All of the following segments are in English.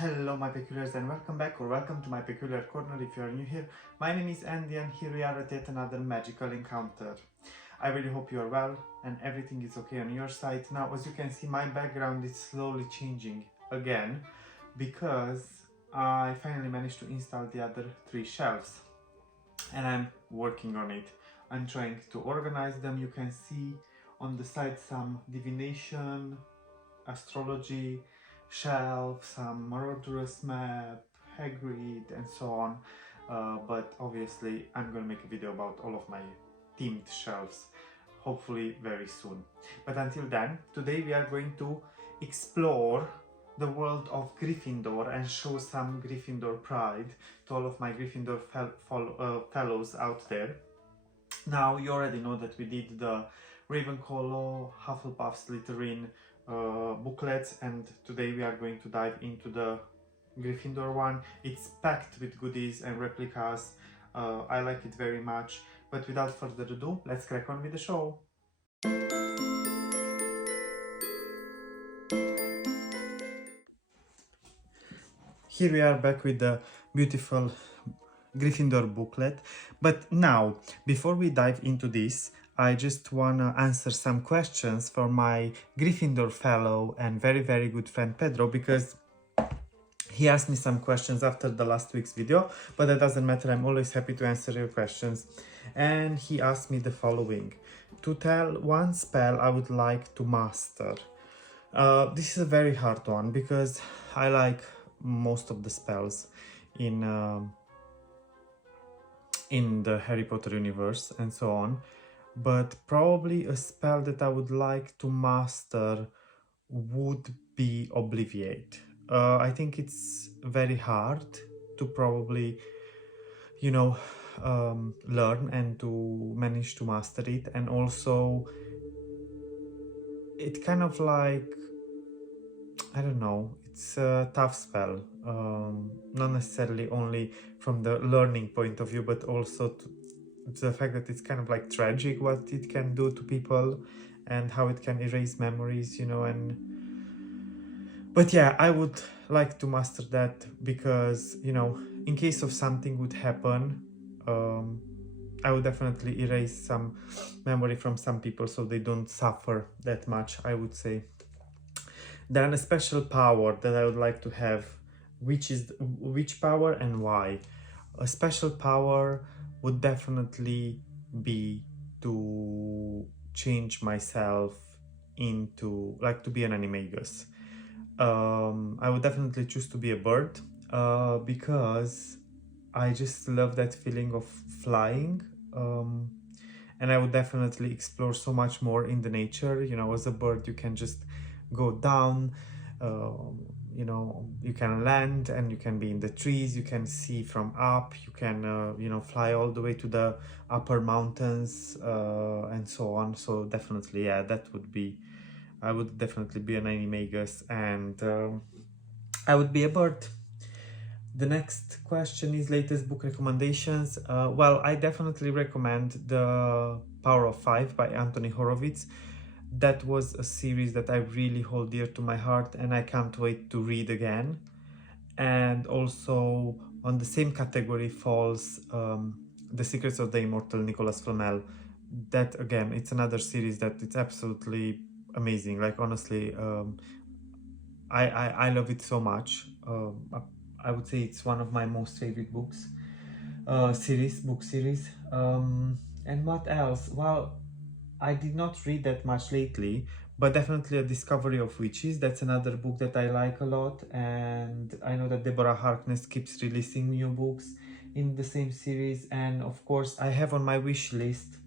Hello my peculiars and welcome back or welcome to my peculiar corner if you are new here. My name is Andy and here we are at yet another magical encounter. I really hope you are well and everything is okay on your side. Now as you can see my background is slowly changing again because I finally managed to install the other 3 shelves and I'm working on it. I'm trying to organize them. You can see on the side some divination, astrology, shelf, some marauders map, Hagrid and so on, but obviously I'm gonna make a video about all of my themed shelves, hopefully very soon. But until then, today we are going to explore the world of Gryffindor and show some Gryffindor pride to all of my Gryffindor fellows out there. Now you already know that we did the Ravenclaw, Hufflepuff, Slytherin booklets, and today we are going to dive into the Gryffindor one. It's packed with goodies and replicas. I like it very much, but without further ado, let's crack on with the show. Here we are back with the beautiful Gryffindor booklet, but now before we dive into this, I just wanna answer some questions for my Gryffindor fellow and very good friend Pedro, because he asked me some questions after the last week's video, but that doesn't matter, I'm always happy to answer your questions. And he asked me the following: to tell one spell I would like to master. This is a very hard one because I like most of the spells in the Harry Potter universe and so on, but probably a spell that I would like to master would be Obliviate. I think it's very hard to probably, you know, learn and to manage to master it, and also it kind of like, I don't know, it's a tough spell, not necessarily only from the learning point of view, but also to the fact that it's kind of like tragic what it can do to people and how it can erase memories, you know. But yeah, I would like to master that because, you know, in case of something would happen, I would definitely erase some memory from some people so they don't suffer that much, I would say. Then a special power that I would like to have, which power and why. A special power would definitely be to change myself into, like, to be an animagus. I would definitely choose to be a bird because I just love that feeling of flying, and I would definitely explore so much more in the nature. You know, as a bird you can just go down, you know, you can land and you can be in the trees, you can see from up, you can you know, fly all the way to the upper mountains and so on. So definitely, yeah, that would be, I would definitely be an animagus, and I would be a bird. The next question is latest book recommendations. Well, I definitely recommend The Power of Five by Anthony Horowitz. That was a series that I really hold dear to my heart and I can't wait to read again. And also on the same category falls The Secrets of the Immortal Nicholas Flamel. That again, it's another series that it's absolutely amazing. Like honestly, I love it so much. I would say it's one of my most favorite books, book series. And what else? Well, I did not read that much lately, but definitely A Discovery of Witches. That's another book that I like a lot, and I know that Deborah Harkness keeps releasing new books in the same series. And of course, I have on my wish list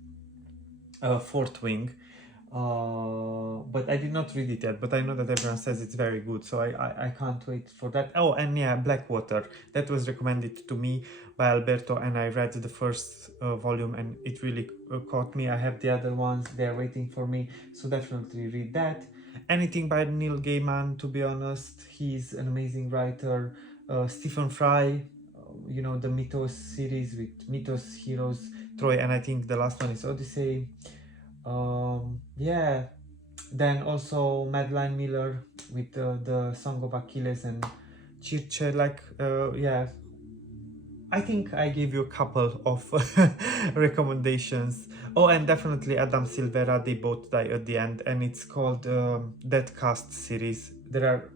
Fourth Wing, but I did not read it yet, but I know that everyone says it's very good, so I can't wait for that. Oh, and yeah, Blackwater, that was recommended to me by Alberto, and I read the first volume and it really caught me. I have the other ones, they're waiting for me, so definitely read that. Anything by Neil Gaiman, to be honest, he's an amazing writer. Stephen Fry, you know, the Mythos series with Mythos, Heroes, Troy, and I think the last one is Odyssey. Yeah, then also Madeline Miller with the Song of Achilles and chit chat, like yeah, I think I gave you a couple of recommendations. Oh, and definitely Adam Silvera, they both die at the end, and it's called Dead Cast series. There are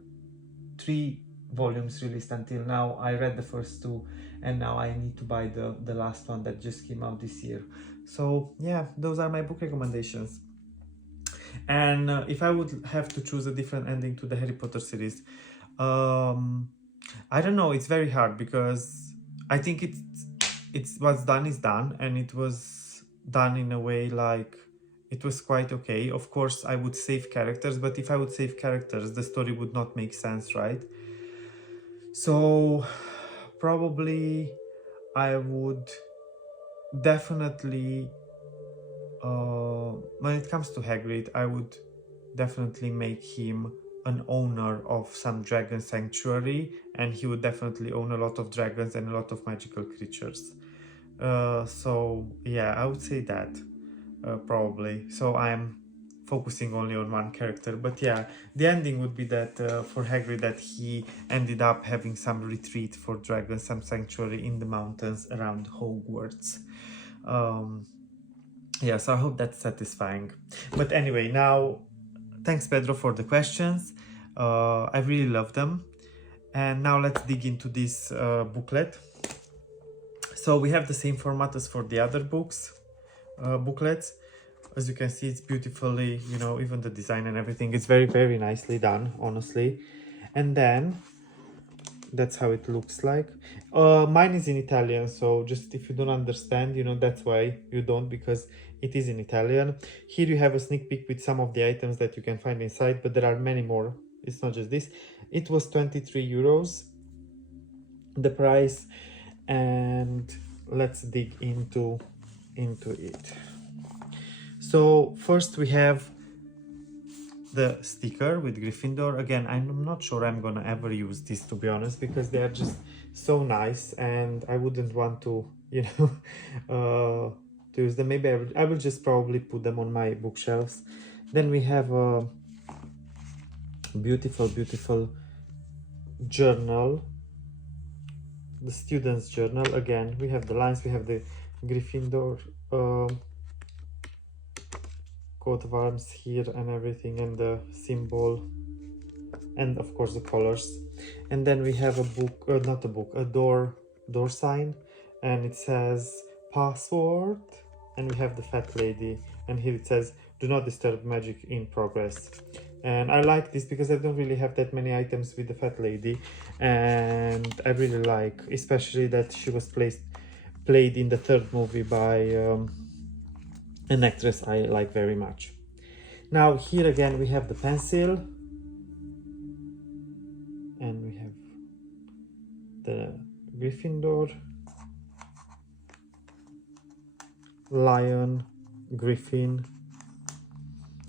3 volumes released until now. I read the first 2, and now I need to buy the last one that just came out this year. So yeah, those are my book recommendations. And if I would have to choose a different ending to the Harry Potter series, I don't know. It's very hard because I think it's what's done is done, and it was done in a way like it was quite okay. Of course, I would save characters, but if I would save characters, the story would not make sense, right? So probably I would definitely, when it comes to Hagrid, I would definitely make him an owner of some dragon sanctuary, and he would definitely own a lot of dragons and a lot of magical creatures. So yeah, I would say that probably. So I'm focusing only on one character, but yeah, the ending would be that for Hagrid, that he ended up having some retreat for dragons, some sanctuary in the mountains around Hogwarts. Yeah, so I hope that's satisfying. But anyway, now thanks Pedro for the questions. I really love them. And now let's dig into this booklet. So we have the same format as for the other booklets. As you can see, it's beautifully, you know, even the design and everything is very, very nicely done, honestly. And then that's how it looks like. Mine is in Italian, so just if you don't understand, you know, that's why you don't, because it is in Italian. Here you have a sneak peek with some of the items that you can find inside, but there are many more. It's not just this. It was 23 euros, the price, and let's dig into it. So first we have the sticker with Gryffindor. Again, I'm not sure I'm gonna ever use this, to be honest, because they are just so nice, and I wouldn't want to, you know, to use them. Maybe I will just probably put them on my bookshelves. Then we have a beautiful, beautiful journal, the student's journal. Again, we have the lines, we have the Gryffindor coat of arms here and everything, and the symbol, and of course the colors. And then we have a book, not a book, a door sign, and it says password, and we have the fat lady, and here it says do not disturb, magic in progress. And I like this because I don't really have that many items with the fat lady, and I really like especially that she was played in the 3rd movie by an actress I like very much. Now here again we have the pencil, and we have the Gryffindor, lion, griffin.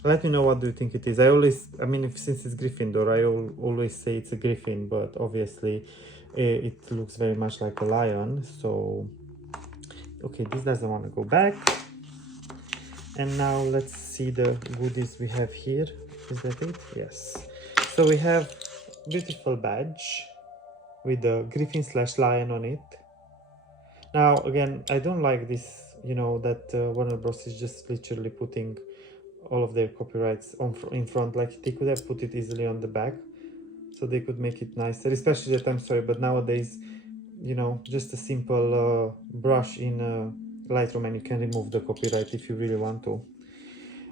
Let me know what do you think it is. I mean, since it's Gryffindor, I always say it's a griffin, but obviously it looks very much like a lion. So okay, this doesn't want to go back. And now let's see the goodies we have here. Is that it? Yes. So we have beautiful badge with the griffin / lion on it. Now again, I don't like this, you know, that Warner Bros is just literally putting all of their copyrights in front. Like they could have put it easily on the back, so they could make it nicer. Especially that, I'm sorry, but nowadays, you know, just a simple brush in Lightroom and you can remove the copyright if you really want to.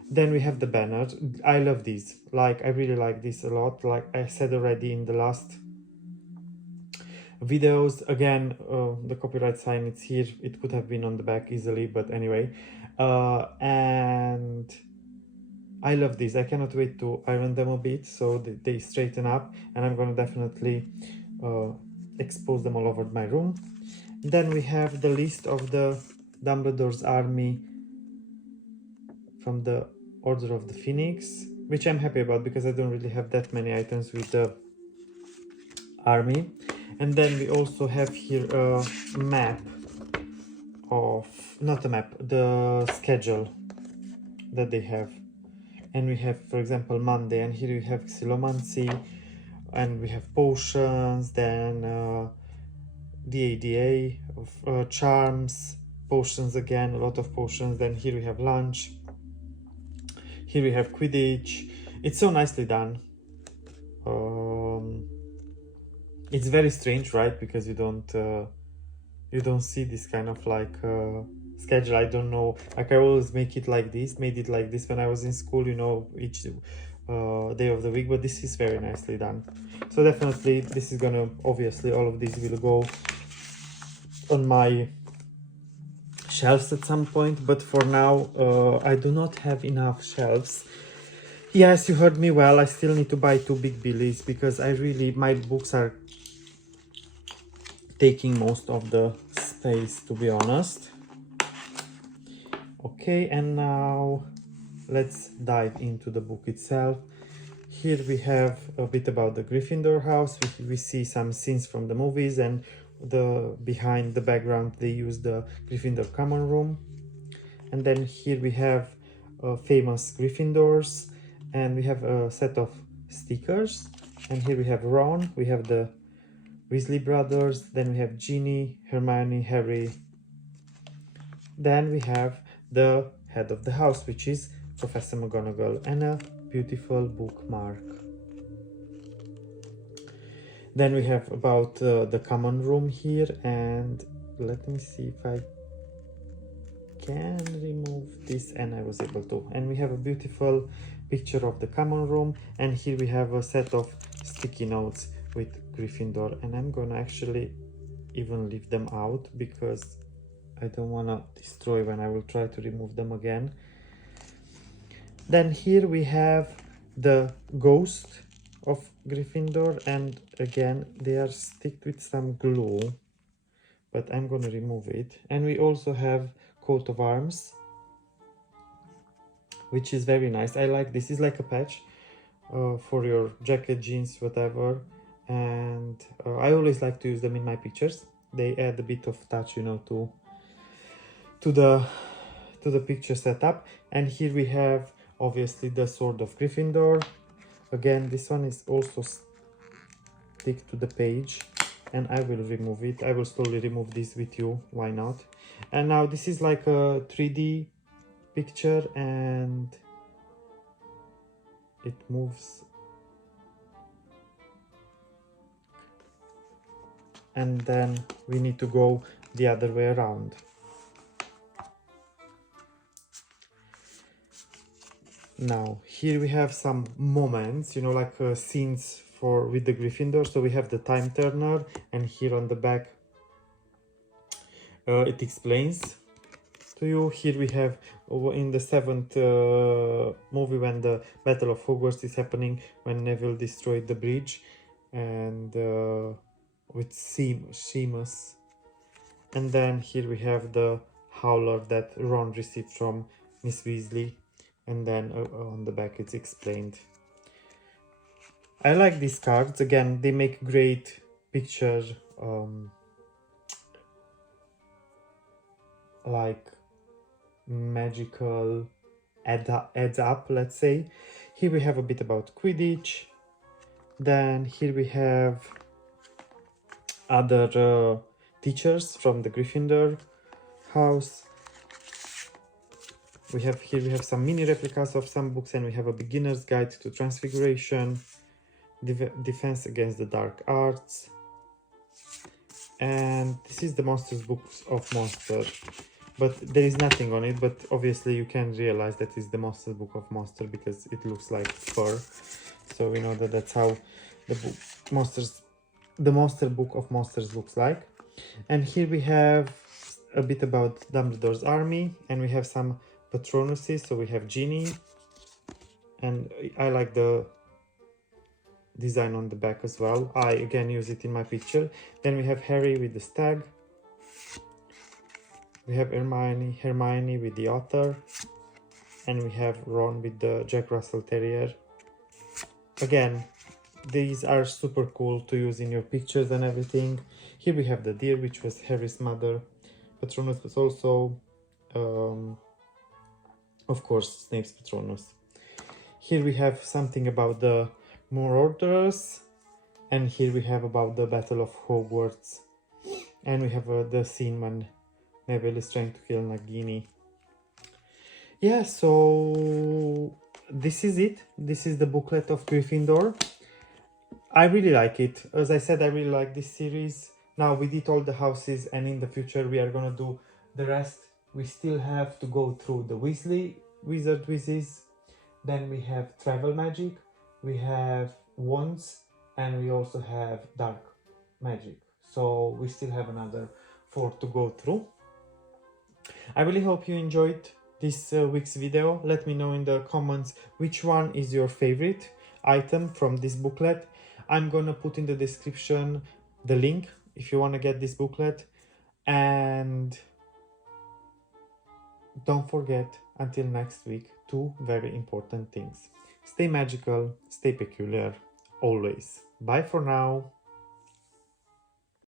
Then we have the banner. I love these. Like, I really like this a lot. Like I said already in the last videos, again, the copyright sign, it's here. It could have been on the back easily, but anyway. And I love these. I cannot wait to iron them a bit so they straighten up, and I'm gonna definitely expose them all over my room. Then we have the list of the Dumbledore's army from the Order of the Phoenix, which I'm happy about because I don't really have that many items with the army. And then we also have here a map of, not a map, the schedule that they have. And we have, for example, Monday, and here we have Xilomancy, and we have potions, then the ADA of charms, potions again, a lot of potions. Then here we have lunch, here we have Quidditch. It's so nicely done. It's very strange, right? Because you don't see this kind of like schedule. I don't know, like I always made it like this when I was in school, you know, each day of the week, but this is very nicely done. So definitely this is gonna, obviously all of these will go on my shelves at some point, but for now I do not have enough shelves. Yes, you heard me well, I still need to buy 2 big billies because my books are taking most of the space, to be honest. Okay, and now let's dive into the book itself. Here we have a bit about the Gryffindor house. We see some scenes from the movies, and behind the background they use the Gryffindor common room. And then here we have famous Gryffindors, and we have a set of stickers. And here we have Ron, we have the Weasley brothers, then we have Ginny, Hermione, Harry. Then we have the head of the house, which is Professor McGonagall, and a beautiful bookmark. Then we have about the common room here, and let me see if I can remove this, and I was able to. And we have a beautiful picture of the common room, and here we have a set of sticky notes with Gryffindor, and I'm gonna actually even leave them out because I don't want to destroy when I will try to remove them again. Then here we have the ghost of Gryffindor, and again they are sticked with some glue, but I'm gonna remove it. And we also have coat of arms, which is very nice. I like this. Is like a patch for your jacket, jeans, whatever. And I always like to use them in my pictures. They add a bit of touch, you know, to the picture setup. And here we have obviously the sword of Gryffindor. Again, this one is also stick to the page, and I will remove it. I will slowly remove this with you, why not? And now this is like a 3D picture, and it moves, and then we need to go the other way around. Now here we have some moments, you know, like scenes with the Gryffindor. So we have the time turner, and here on the back it explains to you. Here we have in the 7th movie, when the Battle of Hogwarts is happening, when Neville destroyed the bridge, and with Seamus. And then here we have the howler that Ron received from Miss Weasley, and then on the back it's explained. I like these cards. Again, they make great picture, like magical adds up, let's say. Here we have a bit about Quidditch. Then here we have other teachers from the Gryffindor house. We have some mini replicas of some books, and we have a beginner's guide to Transfiguration, defense against the dark arts, and this is the Monsters books of Monster, but there is nothing on it, but obviously you can realize that it's the Monsters book of Monster because it looks like fur, so we know that that's how the Monster book of Monsters looks like. And here we have a bit about Dumbledore's army, and we have some Patronuses. So we have Ginny, and I like the design on the back as well. I again use it in my picture. Then we have Harry with the stag. We have Hermione with the otter, and we have Ron with the Jack Russell Terrier. Again, these are super cool to use in your pictures and everything. Here we have the deer, which was Harry's mother. Patronus was also, of course, Snape's Patronus. Here we have something about the Marauders, And here we have about the Battle of Hogwarts. And we have the scene when Neville is trying to kill Nagini. Yeah, so this is it. This is the booklet of Gryffindor. I really like it. As I said, I really like this series. Now we did all the houses, and in the future we are gonna do the rest. We still have to go through the Weasley Wizard Wizzies. Then we have travel magic, we have wands, and we also have dark magic. So we still have another 4 to go through. I really hope you enjoyed this week's video. Let me know in the comments which one is your favorite item from this booklet. I'm gonna put in the description the link if you want to get this booklet. And don't forget, until next week, 2 very important things. Stay magical, stay peculiar, always. Bye for now.